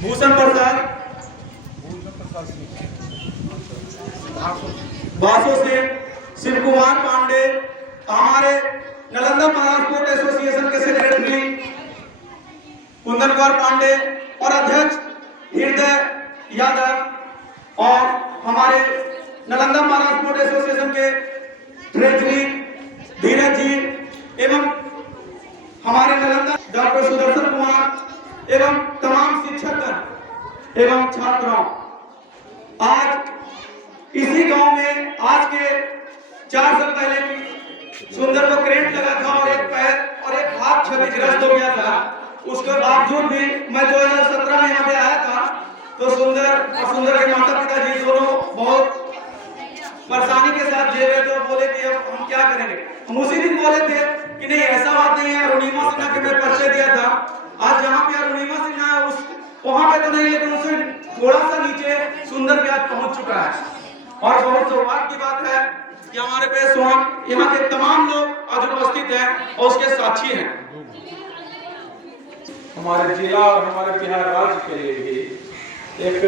भूषण प्रसाद भासो सिंह, शिव कुमार पांडे, हमारे Nalanda transport association के सेक्रेटरी कुंदन कुमार पांडे और अध्यक्ष हृदय यादव, और हमारे नालंदा ट्रांसपोर्ट एसोसिएशन के ट्रेजरी धीरज जी, एवं हमारे नालंदा डॉक्टर सुदर्शन कुमार एवं तमाम शिक्षक एवं छात्रों, आज इसी गांव में आज के 4 साल पहले की सुंदर को करंट लगा था और एक पैर और एक हाथ क्षतिग्रस्त हो गया था। उसके बावजूद भी मैं 2017 में यहाँ पे आया था, तो सुंदर और सुंदर के माता पिता जी दोनों बहुत परेशानी के साथ जी रहे थे और बोले कि अब हम क्या करेंगे। हम उसी दिन बोले थे कि नहीं ऐसा बात नहीं है, अरुणिमा सिन्हा के मैं परिचय दिया था, आज जहाँ पे अरुणिमा सिन्हा है उस वहाँ पे तो नहीं, लेकिन उससे थोड़ा सा नीचे सुंदर भी आज पहुँच चुका है। और बहुत सौभाग्य की बात है कि हमारे पेश यहाँ के तमाम लोग आज उपस्थित हैं और उसके साक्षी हैं। हमारे जिला और हमारे बिहार राज्य के लिए भी एक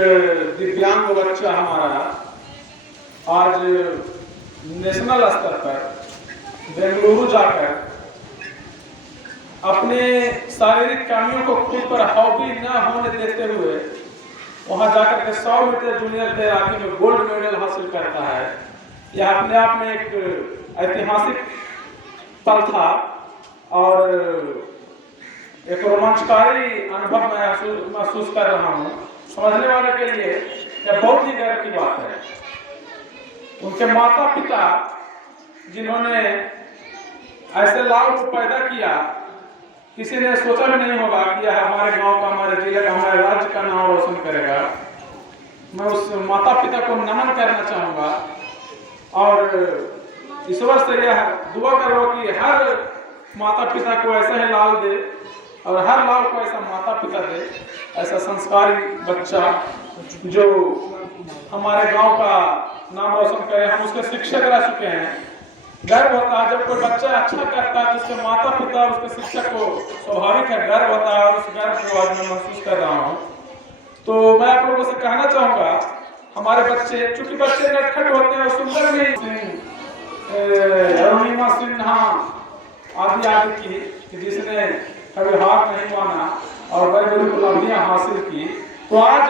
दिव्यांग बच्चा हमारा आज नेशनल स्तर पर बेंगलुरु जाकर अपने शारीरिक कामियों को खुद पर हावी न होने देते हुए वहां जाकर के 100 मीटर जूनियर तैराकी में गोल्ड मेडल हासिल करता है। यह अपने आप में एक ऐतिहासिक पल था और एक रोमांचकारी अनुभव महसूस कर रहा हूँ। समझने वाले के लिए यह बहुत ही गर्व की बात है। उनके माता पिता जिन्होंने ऐसे लाल को पैदा किया, किसी ने सोचा भी नहीं होगा कि यह हमारे गांव का, हमारे जिले का, हमारे राज्य का नाम रोशन करेगा। मैं उस माता पिता को नमन करना चाहूँगा और ईश्वर से यह दुआ करो कि हर माता पिता को ऐसा ही लाल दे और हर लाल को ऐसा माता पिता दे, ऐसा संस्कारी बच्चा जो हमारे गांव का नाम रोशन करे। हम उसके शिक्षक रह चुके हैं। गर्व होता है जब कोई बच्चा अच्छा करता है तो उसके माता पिता और उसके शिक्षक को स्वाभाविक है गर्व होता है, और उस गर्व को आज मैं महसूस कर रहा हूँ। तो मैं आप लोगों से कहना चाहूँगा, हमारे बच्चे चूंकि बच्चे नटखट होते हैं, सुंदर भी अरुणिमा सिन्हा आदि आदि की जिसने कभी हार नहीं माना और बड़ी बड़ी उपलब्धियां हासिल की, तो आज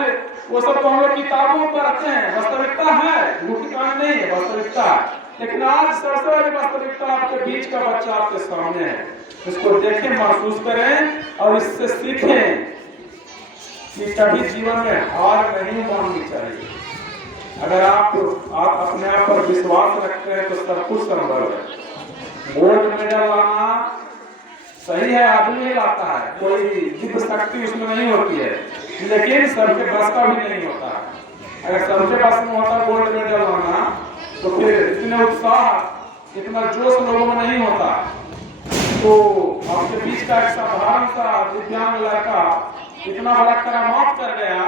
वो सब तो हम लोग किताबों पर रखते हैं, वास्तविकता है, झूठी कहानी नहीं है, वास्तविकता। लेकिन आज सबसे बड़ी वास्तविकता आपके बीच का बच्चा आपके सामने है। इसको देखें, महसूस करें और इससे सीखें कि कभी जीवन में हार नहीं माननी चाहिए। अगर आप अपने आप पर विश्वास रखते हैं तो सब कुछ संभव है। गोल्ड मेडल लाना सही है, आदमी ही लाता है, कोई जिद शक्ति उसमें नहीं होती है, लेकिन सबके बस का भी नहीं होता। अगर सबके बस में होता गोल्ड मेडल लाना तो फिर इतने उत्साह, इतना जोश लोगों में नहीं होता। तो आपके बीच का एक साधारण सा दिव्यांग लड़का इतना बड़ा करामात कर गया,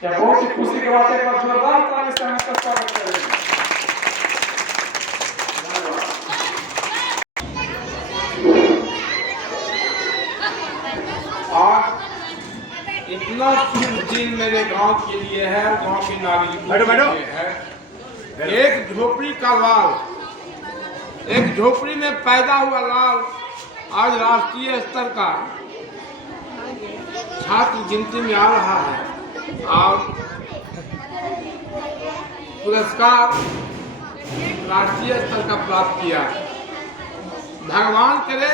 क्या बहुत ही खुशी की बात है। एक बार जोरदार ताली से हम इसका स्वागत करेंगे। आज इतना शुभ दिन मेरे गांव के लिए है, गांव के नागरिकों के लिए है। एक झोपड़ी का लाल, एक झोपड़ी में पैदा हुआ लाल आज राष्ट्रीय स्तर का छात्र गिनती में आ रहा है और पुरस्कार राष्ट्रीय स्तर का प्राप्त किया। भगवान करे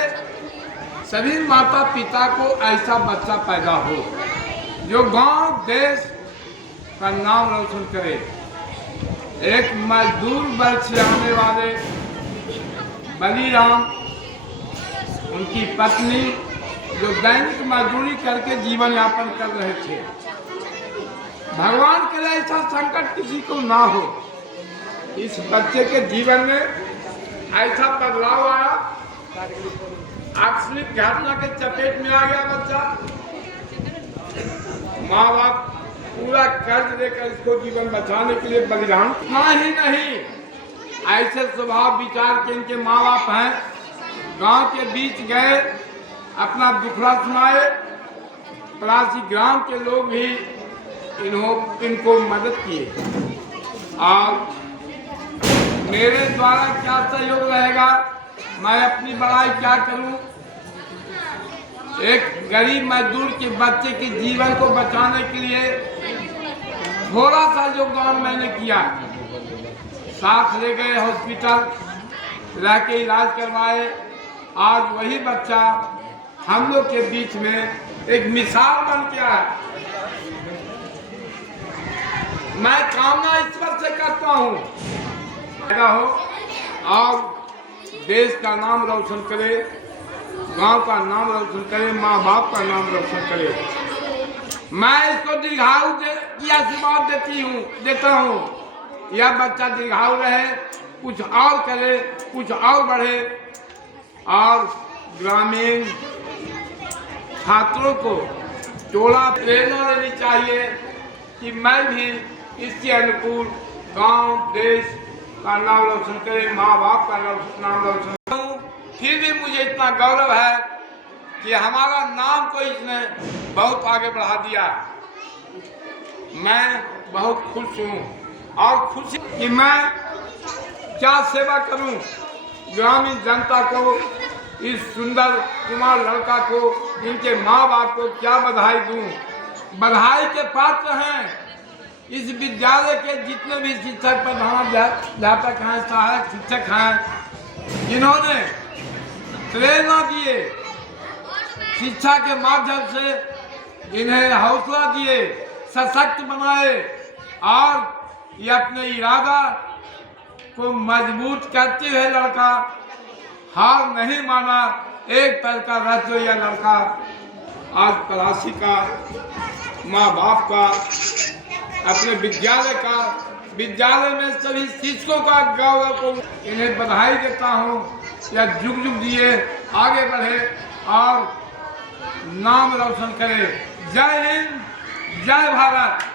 सभी माता पिता को ऐसा बच्चा पैदा हो जो गांव देश का नाम रोशन करे। एक मजदूर वर्ग से आने वाले बलीराम, उनकी पत्नी जो दैनिक मजदूरी करके जीवन यापन कर रहे थे, भगवान करे ऐसा संकट किसी को ना हो। इस बच्चे के जीवन में ऐसा बदलाव आया, आकस्मिक घटना के चपेट में आ गया बच्चा। माँ बाप पूरा कर्ज देकर इसको जीवन बचाने के लिए बलिदान। ना ही नहीं, ऐसे स्वभाव विचार के इनके माँ बाप हैं, गांव के बीच गए, अपना दुखड़ा सुनाए, पलासी ग्राम के लोग भी इनको मदद किए। और मेरे द्वारा क्या सहयोग रहेगा, मैं अपनी बड़ाई क्या करूं। एक गरीब मजदूर के बच्चे के जीवन को बचाने के लिए थोड़ा सा योगदान मैंने किया। साथ ले गए हॉस्पिटल, रह के इलाज करवाए। आज वही बच्चा हम लोग के बीच में एक मिसाल बन के आया। मैं कामना ईश्वर से करता हूँ हो और देश का नाम रोशन करे, गांव का नाम रोशन करे, माँ बाप का नाम रोशन करे। मैं इसको दीर्घायु की आशीर्वाद देता हूँ। यह बच्चा दीर्घायु रहे, कुछ और करे, कुछ और बढ़े और ग्रामीण छात्रों को टोला प्रेरणा देनी चाहिए कि मैं भी इसके अनुकूल गांव देश का नाम रोशन करे, माँ बाप का नाम रोशन करूं। फिर भी मुझे इतना गौरव है कि हमारा नाम को इसने बहुत आगे बढ़ा दिया। मैं बहुत खुश हूँ और खुशी कि मैं क्या सेवा करूं, ग्रामीण जनता को, इस सुंदर कुमार लड़का को, इनके माँ बाप को क्या बधाई दूं। बधाई के पात्र हैं इस विद्यालय के जितने भी शिक्षक, प्रधानाध्यापक हैं, सहायक शिक्षक हैं, जिन्होंने प्रेरणा दिए, शिक्षा के माध्यम से इन्हें हौसला दिए, सशक्त बनाए और ये अपने इरादा को मजबूत करते हुए लड़का हार नहीं माना। एक पैर का रहते हुए यह लड़का आज पलासी का, माँ बाप का, अपने विद्यालय में सभी शिक्षकों का गौरव को इन्हें बधाई देता हूँ। यह जुग जुग दिए, आगे बढ़े और नाम रोशन करे। जय हिंद, जय भारत।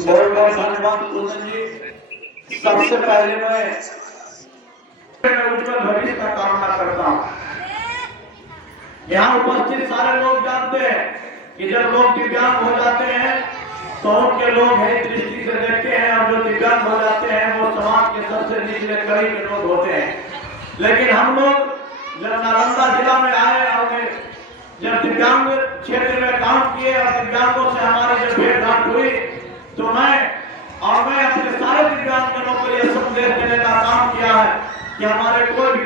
बहुत बहुत धन्यवाद कुंदन जी। सबसे पहले मैं उज्जवल भविष्य का कामना करता हूँ। यहाँ उपस्थित सारे लोग जानते हैं कि जब लोग दिव्यांग हो जाते हैं तो उनके लोग है दृष्टि से देखते हैं और जो दिव्यांग हो जाते हैं वो समाज के सबसे निचले कड़ी के लोग होते हैं। लेकिन हम लोग जब नालंदा जिला में आए और जब दिव्यांग क्षेत्र में काम किए और दिव्यांगों से हमारी जब भेंटघाट हुई तो मैं अपने सारे दिव्यांगजनों को यह संदेश देने का काम किया है कि हमारे कोई भी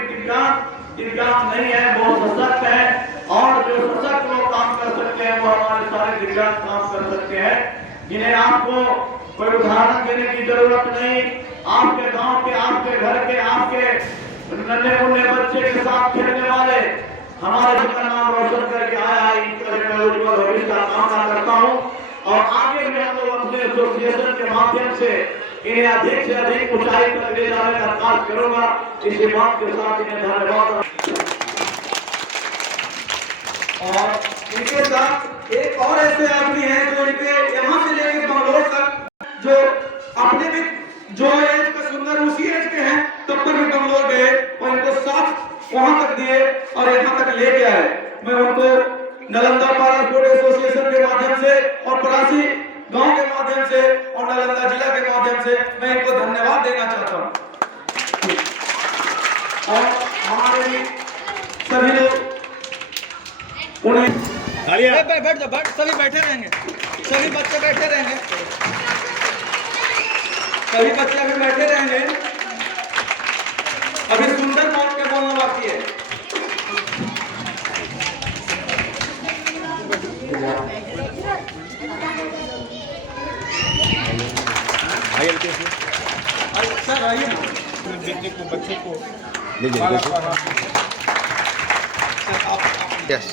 दिव्यांग नहीं है, वो सशक्त है और जो सशक्त लोग काम कर सकते हैं वो हमारे सारे दिव्यांग काम कर सकते हैं, जिन्हें आपको कोई उदाहरण देने की जरूरत नहीं। आपके गांव के, आपके घर के, आपके नन्हे मुन्ने बच्चे के साथ खेलने वाले हमारे जिनका नाम रोशन करके आया है, इनका उज्जवल भविष्य का कामना करता हूँ और आगे भी हम लोग अपने एसोसिएशन के माध्यम से इन्हें अधिक से अधिक ऊंचाई तक ले जाने का कार्य करूंगा। इसी बात के साथ इन्हें धन्यवाद। और इनके साथ एक और ऐसे आदमी हैं जो इनके यहाँ से लेकर बंगलोर तक, जो अपने भी जो एज का सुंदर उसी एज के हैं तब तक भी बंगलोर गए और इनको साथ वहां तक दिए और यहाँ तक लेके आए। मैं उनको नालंदा पारा स्पोर्ट एसोसिएशन के माध्यम से और पलासी गांव के माध्यम से और नालंदा जिला के माध्यम से मैं इनको धन्यवाद देना चाहता हूँ। और हमारे भी सभी लोग उन्हें बैठ जाओ, सभी बैठे रहेंगे, सभी बच्चे बैठे रहेंगे, सभी बच्चे अभी बैठे रहेंगे। अभी सुंदर मौत के बोलना बाकी है। सर आइए ना, बच्चे को ले जाइए। यस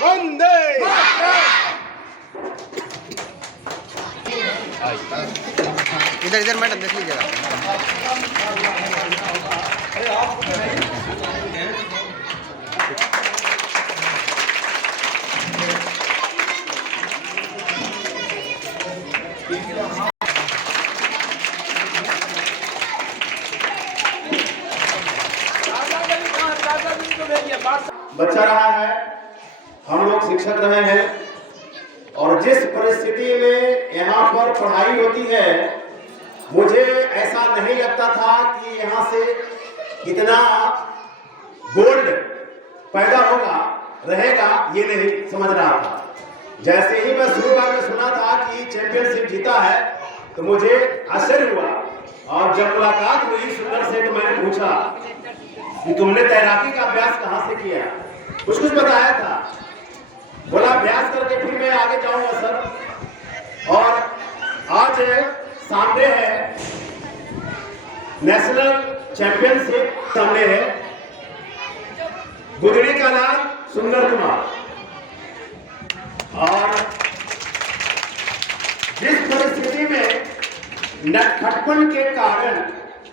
वंदे इधर इधर मैडम देख लीजिएगा। बच्चा रहा है, हम लोग शिक्षक रहे हैं, और जिस परिस्थिति में यहाँ पर पढ़ाई होती है, मुझे ऐसा नहीं लगता था कि यहाँ से कितना गोल्ड पैदा होगा रहेगा, ये नहीं समझ रहा था। जैसे ही मैं शुरुआत में सुना था कि चैंपियनशिप जीता है तो मुझे आश्चर्य हुआ, और जब मुलाकात हुई सुंदर से तो मैंने पूछा कि तुमने तैराकी का अभ्यास कहाँ से किया? कुछ बताया था, बोला अभ्यास करके फिर मैं आगे जाऊंगा सर। और आज सामने है नेशनल चैंपियनशिप, सामने है गुदड़ी का नाम सुंदर कुमार, और जिस परिस्थिति में नटखटपन के कारण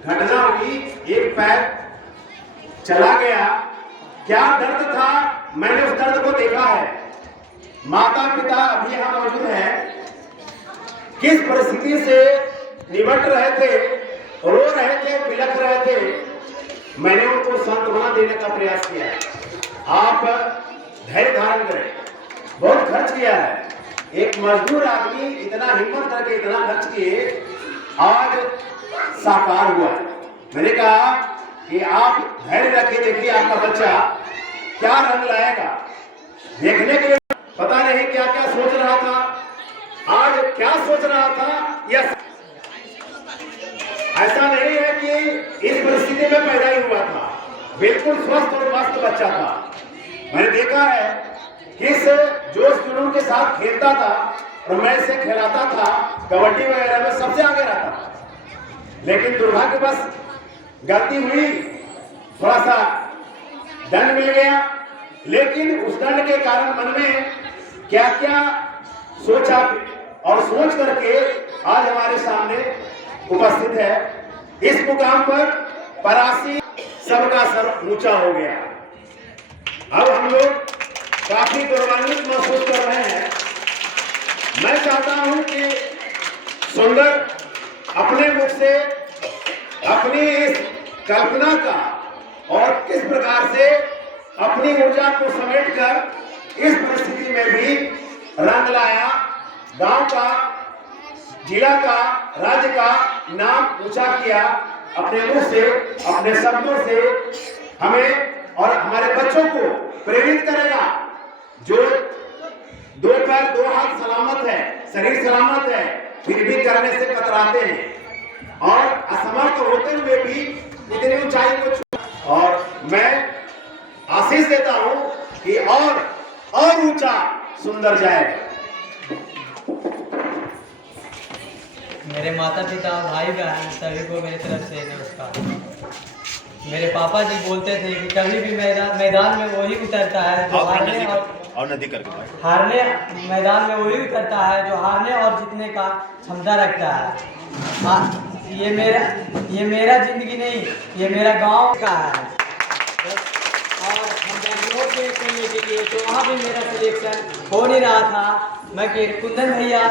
घटना हुई, एक पैर चला गया, क्या दर्द था मैंने उस दर्द को देखा है। माता पिता अभी यहां मौजूद हैं, किस परिस्थिति से निपट रहे थे, रो रहे थे, बिलख रहे थे, मैंने उनको सांत्वना देने का प्रयास किया। आप धैर्य धारण करें, बहुत खर्च किया है, एक मजदूर आदमी इतना हिम्मत करके इतना खर्च किए, आज साकार हुआ। मैंने कहा कि आप धैर्य रखिए, देखिए आपका बच्चा क्या रंग लाएगा। देखने के लिए पता नहीं क्या क्या सोच रहा था, आज क्या सोच रहा था, यह ऐसा नहीं है कि इस परिस्थिति में पैदा ही हुआ था, बिल्कुल स्वस्थ और मस्त बच्चा था। मैंने देखा है किस जोश जुनून के साथ खेलता था, और मैं इसे खिलाता था, कबड्डी वगैरह में सबसे आगे रहता था। लेकिन दुर्भाग्यवश गलती हुई, थोड़ा सा दंड मिल गया, लेकिन उस दंड के कारण मन में क्या क्या सोचा और सोच करके आज हमारे सामने उपस्थित है। इस मुकाम पर परासी सबका सर ऊंचा हो गया। अब हम लोग काफी गौरवान्वित महसूस कर रहे हैं। मैं चाहता हूं कि सुंदर अपने मुख से अपनी इस कल्पना का और किस प्रकार से अपनी ऊर्जा को समेटकर इस परिस्थिति में भी रंग लाया, गांव का, जिला का, राज्य का नाम ऊंचा किया, अपने मुख से, अपने शब्दों से हमें और हमारे बच्चों को प्रेरित करेगा। जो दो पैर दो हाथ सलामत है, शरीर सलामत है, फिर भी करने से कतराते हैं और असमर्थ होते हुए भी इतनी ऊंचाई को छू, और मैं आशीष देता हूं कि और ऊंचा सुंदर जाएगा। मेरे माता पिता, भाई बहन सभी को मेरी तरफ से नमस्कार। मेरे पापा जी बोलते थे कि कभी भी मैदान में वही उतरता है जो हारने और नदी करके हारने मैदान में वही उतरता है जो हारने और जीतने का क्षमता रखता है। ये मेरा जिंदगी नहीं, ये मेरा गांव का है। और हम बैंगलोर के खेलने के लिए तो वहाँ भी मेरा सिलेक्शन हो नहीं रहा था। मैं कुंदन भैया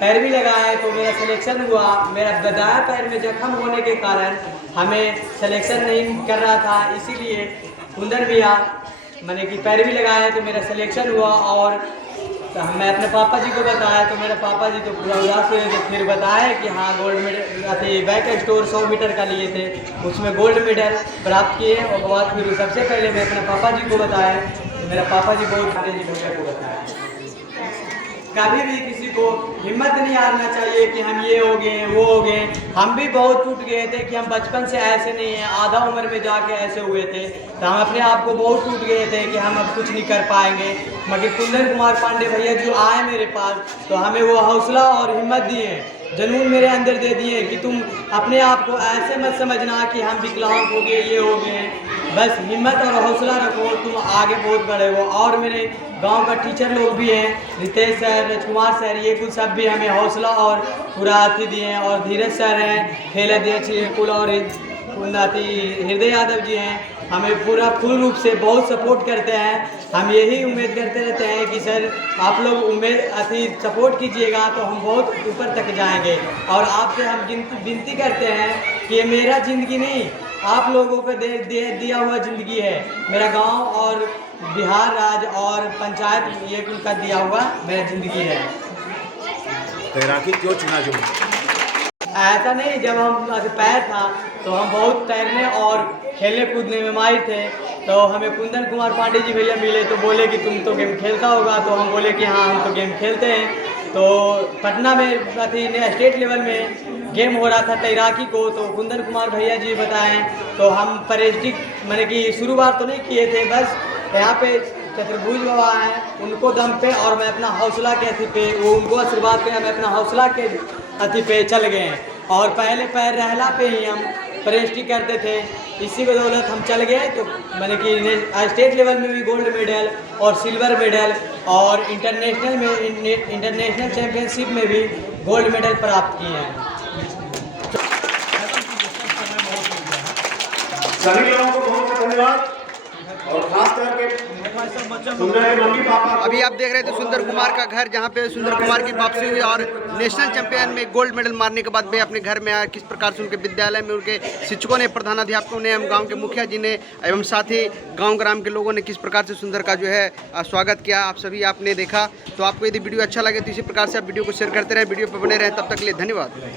पैरवी लगाए तो मेरा सिलेक्शन हुआ। मेरा दाया पैर में जख्म होने के कारण हमें सिलेक्शन नहीं कर रहा था, इसीलिए कुंदन भैया मैंने कि पैरवी लगाया तो मेरा सिलेक्शन हुआ। और तो मैं अपने पापा जी को बताया तो मेरे पापा जी तो पूरा उदास हुए, तो फिर बताया कि हाँ गोल्ड मेडल अभी बैक स्टोर 100 मीटर का लिए थे, उसमें गोल्ड मेडल प्राप्त किए। और बाद फिर सबसे पहले मैं अपने पापा जी को बताया तो मेरा पापा जी बहुत सारे जी भैया को बताया। कभी भी किसी को हिम्मत नहीं हारना चाहिए कि हम ये हो गए वो हो गए। हम भी बहुत टूट गए थे कि हम बचपन से ऐसे नहीं हैं, आधा उम्र में जाके ऐसे हुए थे, तो हम अपने आप को बहुत टूट गए थे कि हम अब कुछ नहीं कर पाएंगे। मगर कुंदन कुमार पांडे भैया जो आए मेरे पास तो हमें वो हौसला और हिम्मत दिए, जुनून मेरे अंदर दे दिए कि तुम अपने आप को ऐसे मत समझना कि हम विकलांग हो गए ये हो गए, बस हिम्मत और हौसला रखो, तुम आगे बहुत बड़े हो। और मेरे गांव का टीचर लोग भी हैं, रितेश सर, राजकुमार सर, ये कुछ सब भी हमें हौसला और पूरा अति दिए हैं। और धीरज सर हैं, खेल अध्यक्ष कुल और हृदय यादव जी हैं, हमें पूरा फुल रूप से बहुत सपोर्ट करते हैं। हम यही उम्मीद करते रहते हैं कि सर आप लोग सपोर्ट कीजिएगा तो हम बहुत ऊपर तक जाएंगे। और आपसे हम विनती करते हैं कि ये मेरा ज़िंदगी नहीं, आप लोगों को दिया हुआ ज़िंदगी है। मेरा गांव और बिहार राज्य और पंचायत ये उनका दिया हुआ मेरा ज़िंदगी है। तैराकी क्यों चुना जो? ऐसा नहीं, जब हम पैर था तो हम बहुत तैरने और खेलने कूदने में माहिर थे। तो हमें कुंदन कुमार पांडे जी भैया मिले तो बोले कि तुम तो गेम खेलता होगा, तो हम बोले कि हाँ हम तो गेम खेलते हैं। तो पटना में स्टेट लेवल में गेम हो रहा था तैराकी को, तो कुंदन कुमार भैया जी बताएं तो हम प्रेस्टिक मैंने कि शुरुआत तो नहीं किए थे, बस यहाँ पे चतुर्भुज बाबा हैं उनको दम पे और मैं अपना हौसला के अथी पे वो उनको आशीर्वाद पे हमें अपना हौसला के अथी पे चल गए हैं। और पहले पैर रहला पे ही हम प्रेस्टिक करते थे, इसी बदौलत हम चल गए। तो मैंने कि स्टेट लेवल में भी गोल्ड मेडल और सिल्वर मेडल और इंटरनेशनल चैम्पियनशिप में भी गोल्ड मेडल प्राप्त किए हैं। सभी लोगों को बहुत बहुत धन्यवाद और खास करके सुंदर के मम्मी पापा। अभी आप देख रहे थे सुंदर कुमार का घर, जहाँ पे सुंदर कुमार की वापसी हुई और नेशनल चैंपियन में गोल्ड मेडल मारने के बाद वे अपने घर में आए। किस प्रकार से उनके विद्यालय में उनके शिक्षकों ने, प्रधानाध्यापकों ने एवं गांव के मुखिया जी ने एवं साथ ही गांव ग्राम के लोगों ने किस प्रकार से सुंदर का जो है स्वागत किया, आप सभी आपने देखा। तो आपको यदि वीडियो अच्छा लगे तो इसी प्रकार से आप वीडियो को शेयर करते रहे, वीडियो पर बने रहे। तब तक के लिए धन्यवाद।